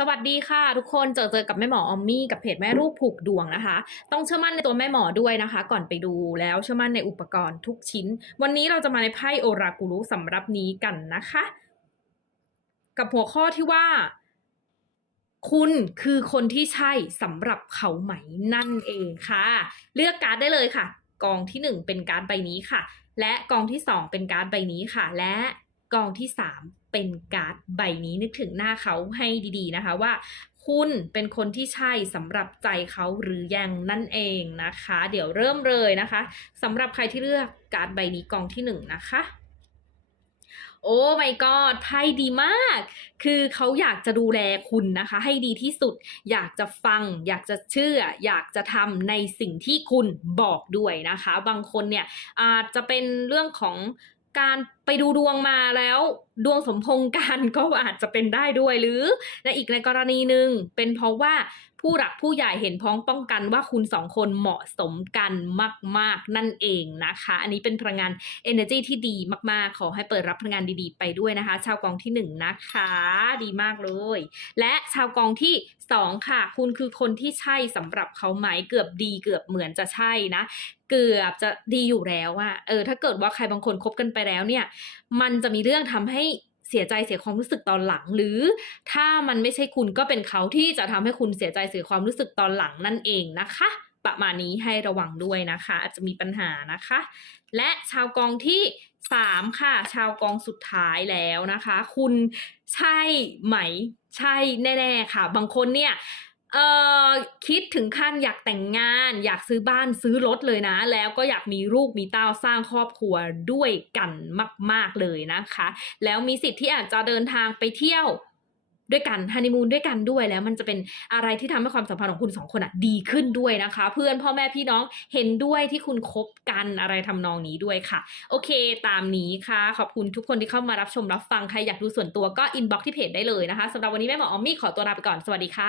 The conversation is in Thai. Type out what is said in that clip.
สวัสดีค่ะ ทุกคนเจอเจอกับแม่หมอออมมี่กับเพจแม่รูปผูกดวงนะคะ ต้องเชื่อมั่นในตัวแม่หมอด้วยนะคะ ก่อนไปดูแล้วเชื่อมั่นในอุปกรณ์ทุกชิ้น วันนี้เราจะมาในไพ่โอรากูรุสำหรับนี้กันนะคะ กับหัวข้อที่ว่า คุณคือคนที่ใช่สำหรับเขาไหมนั่นเองค่ะ เลือกการ์ดได้เลยค่ะ กองที่หนึ่งเป็นการ์ดใบนี้ค่ะ และกองที่สองเป็นการ์ดใบนี้ค่ะ และ กองที่สามเป็นการ์ดใบนี้นึกถึงหน้าเขาให้ดีๆนะคะว่าคุณเป็นคนที่ใช่สำหรับใจเขาหรือยังนั่นเองนะคะ เดี๋ยวเริ่มเลยนะคะสำหรับใครที่เลือกการ์ดใบนี้กองที่หนึ่งนะคะโอ้ my god ไพ่ดีมาก คือเขาอยากจะดูแลคุณนะคะ ให้ดีที่สุด อยากจะฟัง อยากจะเชื่อ อยากจะทำในสิ่งที่คุณบอกด้วยนะคะ บางคนเนี่ยอาจจะเป็นเรื่องของ การไปดูดวงมาแล้ว ดวงสมพงกันก็อาจจะเป็นได้ด้วยหรือในอีกในกรณีหนึ่งเป็นเพราะว่า ผู้หลักผู้ใหญ่เห็นพ้องต้องกันว่าคุณสองคนเหมาะสมกันมาก ๆ นั่นเองนะคะ อันนี้เป็นพลังงาน energy ที่ดีมาก ๆ ขอให้เปิดรับพลังงานดีๆ ไปด้วยนะคะ ชาวกองที่หนึ่งนะคะ ดีมากเลย และชาวกองที่สองค่ะ คุณคือคนที่ใช่สำหรับเขาไหมเกือบดีเกือบเหมือนจะใช่นะเกือบจะดีอยู่แล้วอะเออ ถ้าเกิดว่าใครบางคนคบกันไปแล้วเนี่ย มันจะมีเรื่องทำให้ เสียใจเสียความรู้สึกตอนหลัง หรือถ้ามันไม่ใช่คุณก็เป็นเขาที่จะทำให้คุณเสียใจเสียความรู้สึกตอนหลังนั่นเองนะคะ ประมาณนี้ให้ระวังด้วยนะคะ อาจจะมีปัญหานะคะ และชาวกองที่สามค่ะ ชาวกองสุดท้ายแล้วนะคะ คุณใช่ไหม ใช่แน่ ๆ ค่ะ บางคนเนี่ย เอ่อคิดถึงขั้นอยากแต่งงาน อยากซื้อบ้านซื้อรถเลยนะ แล้วก็อยากมีลูกมีเต้าสร้างครอบครัวด้วยกันมาก ๆเลยนะคะ แล้วมีสิทธิ์ที่อาจจะเดินทางไปเที่ยวด้วยกันฮันนีมูนด้วยกันด้วยแล้วมันจะเป็นอะไรที่ทำให้ความสัมพันธ์ของคุณสองคนอะดีขึ้นด้วยนะคะ เพื่อนพ่อแม่พี่น้องเห็นด้วยที่คุณคบกันอะไรทำนองนี้ด้วยค่ะ โอเค ตามนี้ค่ะ ขอบคุณทุกคนที่เข้ามารับชมรับฟังใครอยากดูส่วนตัวก็อินบ็อกที่เพจได้เลยนะคะสำหรับวันนี้แม่หมอออมมี่ขอตัวลาไปก่อนสวัสดีค่ะ